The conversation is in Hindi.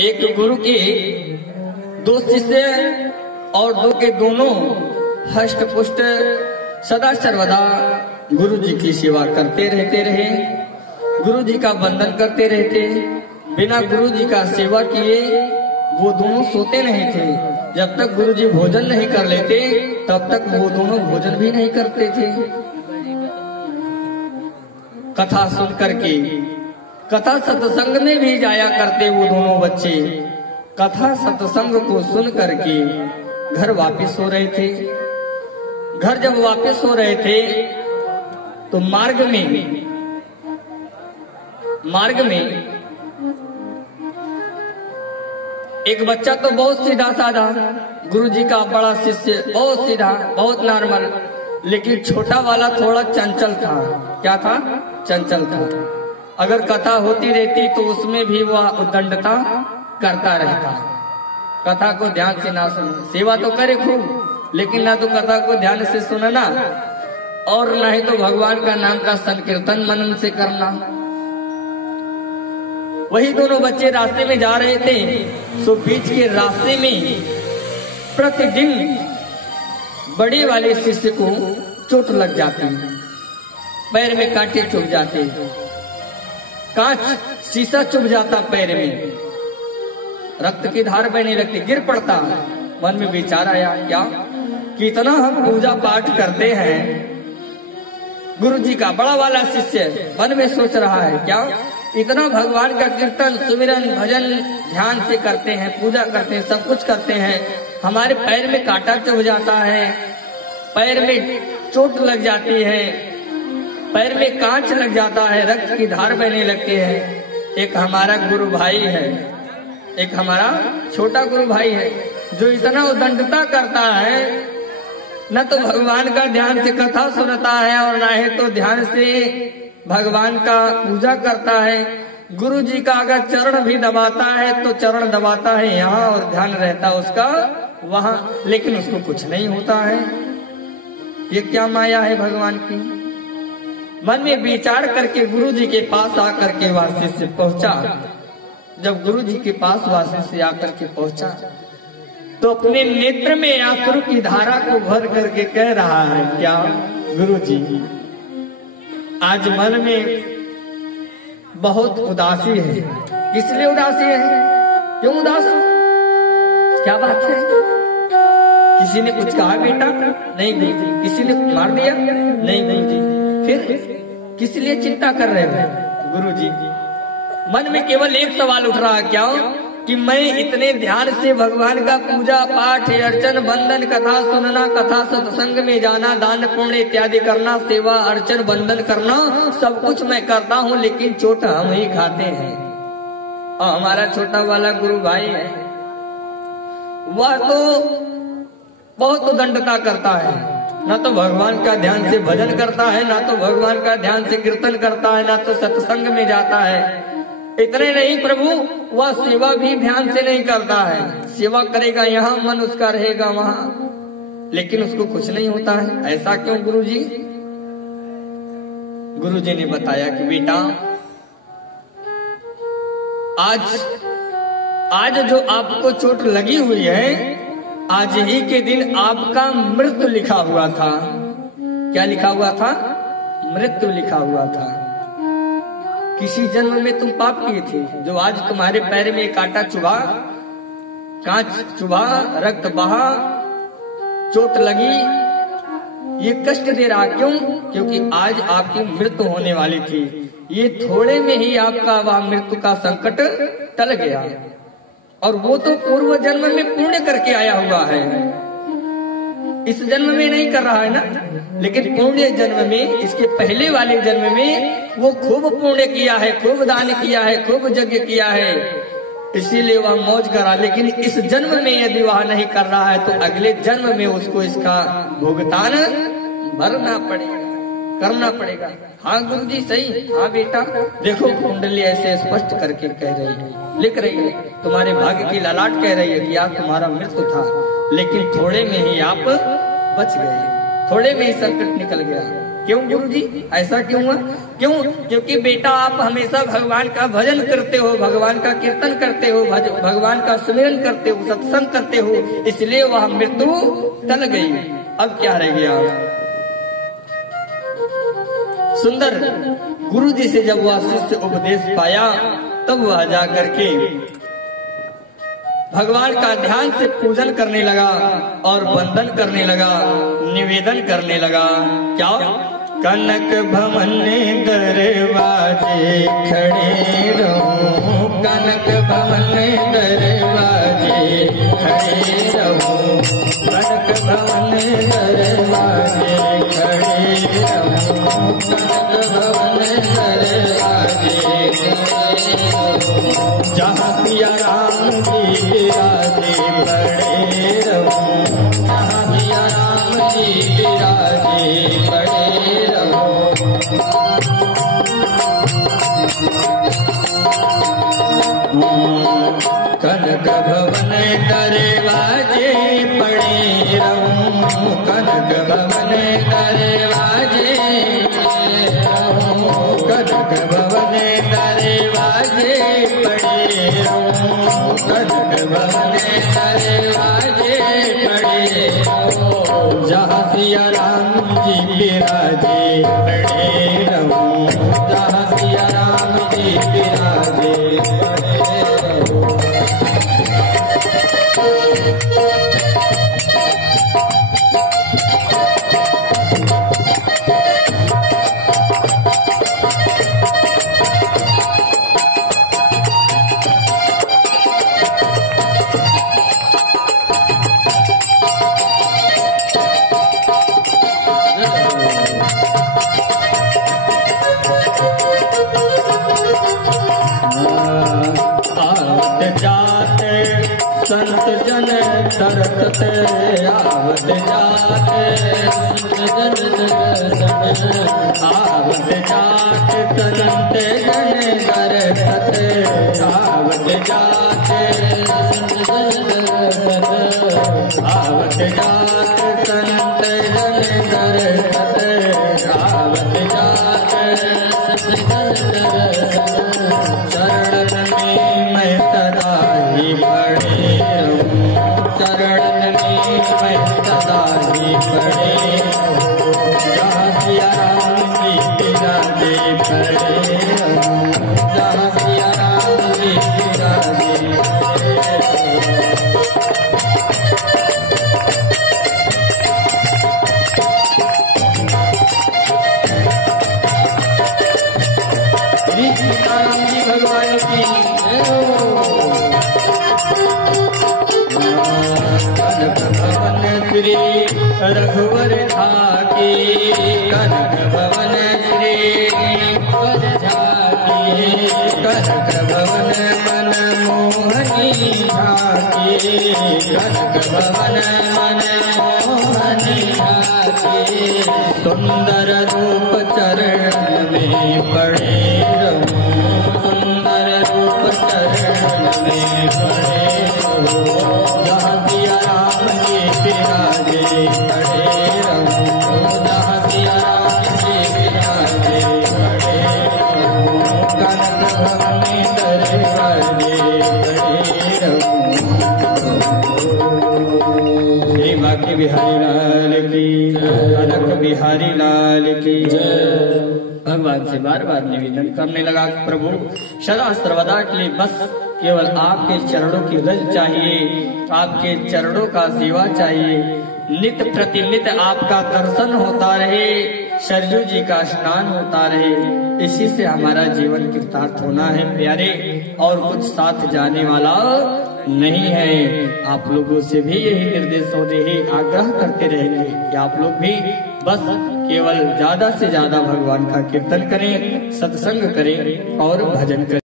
एक गुरु के दो शिष्य और दो के दोनों हष्ट पुष्ट सदा सर्वदा गुरु जी की सेवा करते रहते रहे। गुरु जी का वंदन करते रहते। बिना गुरु जी का सेवा किए वो दोनों सोते नहीं थे। जब तक गुरु जी भोजन नहीं कर लेते तब तक वो दोनों भोजन भी नहीं करते थे। कथा सुन करके कथा सत्संग में भी जाया करते वो दोनों बच्चे। कथा सत्संग को सुन करके घर वापस हो रहे थे। घर जब वापस हो रहे थे तो मार्ग में एक बच्चा तो बहुत सीधा साधा, गुरु जी का बड़ा शिष्य, बहुत सीधा, बहुत नॉर्मल, लेकिन छोटा वाला थोड़ा चंचल था। क्या था? चंचल था। अगर कथा होती रहती तो उसमें भी वह उद्दंडता करता रहता। कथा को ध्यान से ना सुने, सेवा तो करे खूब, लेकिन ना तो कथा को ध्यान से सुनना और ना ही तो भगवान का नाम का संकीर्तन मनन से करना। वही दोनों बच्चे रास्ते में जा रहे थे, सो बीच के रास्ते में प्रतिदिन बड़े वाले शिष्य को चोट लग जाती, पैर में कांटे चुभ जाते, कांच शीशा चुभ जाता पैर में, रक्त की धार बहने लगती, गिर पड़ता। मन में विचार आया क्या कितना हम पूजा पाठ करते हैं। गुरु जी का बड़ा वाला शिष्य मन में सोच रहा है क्या इतना भगवान का कीर्तन सुमिरन भजन ध्यान से करते हैं, पूजा करते हैं, सब कुछ करते हैं, हमारे पैर में कांटा चुभ जाता है, पैर में चोट लग जाती है, पैर में कांच लग जाता है, रक्त की धार बहने लगती है। एक हमारा गुरु भाई है, एक हमारा छोटा गुरु भाई है जो इतना उद्दंडता करता है, न तो भगवान का ध्यान से कथा सुनता है और न ही तो ध्यान से भगवान का पूजा करता है। गुरु जी का अगर चरण भी दबाता है तो चरण दबाता है यहाँ और ध्यान रहता उसका वहां, लेकिन उसको कुछ नहीं होता है। ये क्या माया है भगवान की। मन में विचार करके गुरु जी के पास आकर के वह शिष्य पहुंचा। जब गुरु जी के पास वह शिष्य आकर के पहुंचा तो अपने नेत्र में आंसू की धारा को भर करके कह रहा है क्या गुरु जी आज मन में बहुत उदासी है। किस लिए उदासी है? क्यों उदास? क्या बात है? किसी ने कुछ कहा बेटा? नहीं गुरु जी। किसी ने मार दिया? नहीं गुरु जी। फिर किस लिए चिंता कर रहे हो गुरु जी? मन में केवल एक सवाल उठ रहा है क्या कि मैं इतने ध्यान से भगवान का पूजा पाठ अर्चन वंदन कथा सुनना, कथा सत्संग में जाना, दान पुण्य इत्यादि करना, सेवा अर्चन वंदन करना, सब कुछ मैं करता हूँ, लेकिन चोट हम ही खाते हैं। और हमारा छोटा वाला गुरु भाई है वह तो बहुत दंडता करता है, न तो भगवान का ध्यान से भजन करता है, ना तो भगवान का ध्यान से कीर्तन करता है, ना तो सत्संग में जाता है। इतने नहीं प्रभु, वह सेवा भी ध्यान से नहीं करता है। सेवा करेगा यहाँ, मन उसका रहेगा वहां, लेकिन उसको कुछ नहीं होता है। ऐसा क्यों गुरु जी? गुरु जी ने बताया कि बेटा आज जो आपको चोट लगी हुई है, आज ही के दिन आपका मृत्यु लिखा हुआ था। क्या लिखा हुआ था? मृत्यु लिखा हुआ था। किसी जन्म में तुम पाप किए थे जो आज तुम्हारे पैर में कांटा चुभा, कांच चुभा, रक्त बहा, चोट लगी, ये कष्ट दे रहा। क्यों? क्योंकि आज आपकी मृत्यु होने वाली थी। ये थोड़े में ही आपका वह मृत्यु का संकट टल गया, और वो तो पूर्व जन्म में पुण्य करके आया हुआ है, इस जन्म में नहीं कर रहा है ना, लेकिन पुण्य जन्म में, इसके पहले वाले जन्म में वो खूब पुण्य किया है, खूब दान किया है, खूब यज्ञ किया है, इसीलिए वह मौज करा। लेकिन इस जन्म में यदि वह नहीं कर रहा है तो अगले जन्म में उसको इसका भुगतान भरना पड़ेगा, करना पड़ेगा। हाँ गुरु जी सही। हाँ बेटा देखो कुंडली ऐसे स्पष्ट करके कह रही है, लिख रही है, तुम्हारे भाग्य की ललाट कह रही है कि आज तुम्हारा मृत्यु था, लेकिन थोड़े में ही आप बच गए, थोड़े में ही संकट निकल गया। क्यों गुरुजी, ऐसा क्यों हुआ? क्यों? क्योंकि बेटा आप हमेशा भगवान का भजन करते हो, भगवान का कीर्तन करते हो, भगवान का सुमिरन करते हो, सत्संग करते हो, इसलिए वह मृत्यु टल गई। अब क्या रह गया? सुंदर गुरु जी से जब वह शिष्य उपदेश पाया तब वह जा करके भगवान का ध्यान से पूजन करने लगा और वंदन करने लगा, निवेदन करने लगा। क्या? कनक भवन दरवाजे खड़े रहो, कनक भवन दरवाजे खड़े रहो, कनक भवन दरवाजे खड़े रहो, कनक भवन दरवाजे खड़े रहो, जहाँ सिया राम जी विराजे खड़े रहो, जहाँ सिया राम जी विराजे खड़े रहो। कनक भवन दरवाजे पड़े रहो, कनक भवन दरवाजे रहो, कनक भवन दरवाजे पड़े रहो, कनक भवन दरवाजे पड़े रहो, जहाँ सिया राम जी विराजे खड़े रहो, जहाँ सिया राम जी विराजे खड़े रहो। संत जन तरसते आवत जाते, संत जन आवत जाते, संत जन तरसते आवत जाते, आवत जाते, संत जन तरसते आवत जाते, शरण में मैं सदा ही पड़े रहूं, शरण में मैं सदा ही पड़े रहूं, जहाँ सिया राम जी विराजे खड़े रहूं, जहाँ सिया राम जी विराजे खड़े रहूं। सीताराम जी भगवान की कनक भवन श्री रघुवर झाकी, कनक भवन श्री रघुवर झाकी, कनक भवन मन मोहनी झाकी, कनक भवन मन मोहनी झाकी, सुंदर रूप चरण में पड़े रहूं, सुंदर रूप चरण में पड़े रहूं, जहाँ सिया राम जी विराजे खड़े रहूं, जहाँ सिया राम जी विराजे खड़े रहूं, कनक भवन दरवाजे खड़े रहूं। श्री बांके बिहारी लाल की, कनक बिहारी लाल की जय। भगवान से बार बार निवेदन करने लगा, प्रभु सदा सर्वदा के लिए बस केवल आपके चरणों की रज चाहिए, आपके चरणों का सेवा चाहिए, नित्य प्रतिनित आपका दर्शन होता रहे, सरयू जी का स्नान होता रहे, इसी से हमारा जीवन कृतार्थ होना है प्यारे, और कुछ साथ जाने वाला नहीं है। आप लोगों से भी यही निर्देश होते ही आग्रह करते रहेंगे कि आप लोग भी बस केवल ज्यादा से ज्यादा भगवान का कीर्तन करें, सत्संग करें और भजन करें।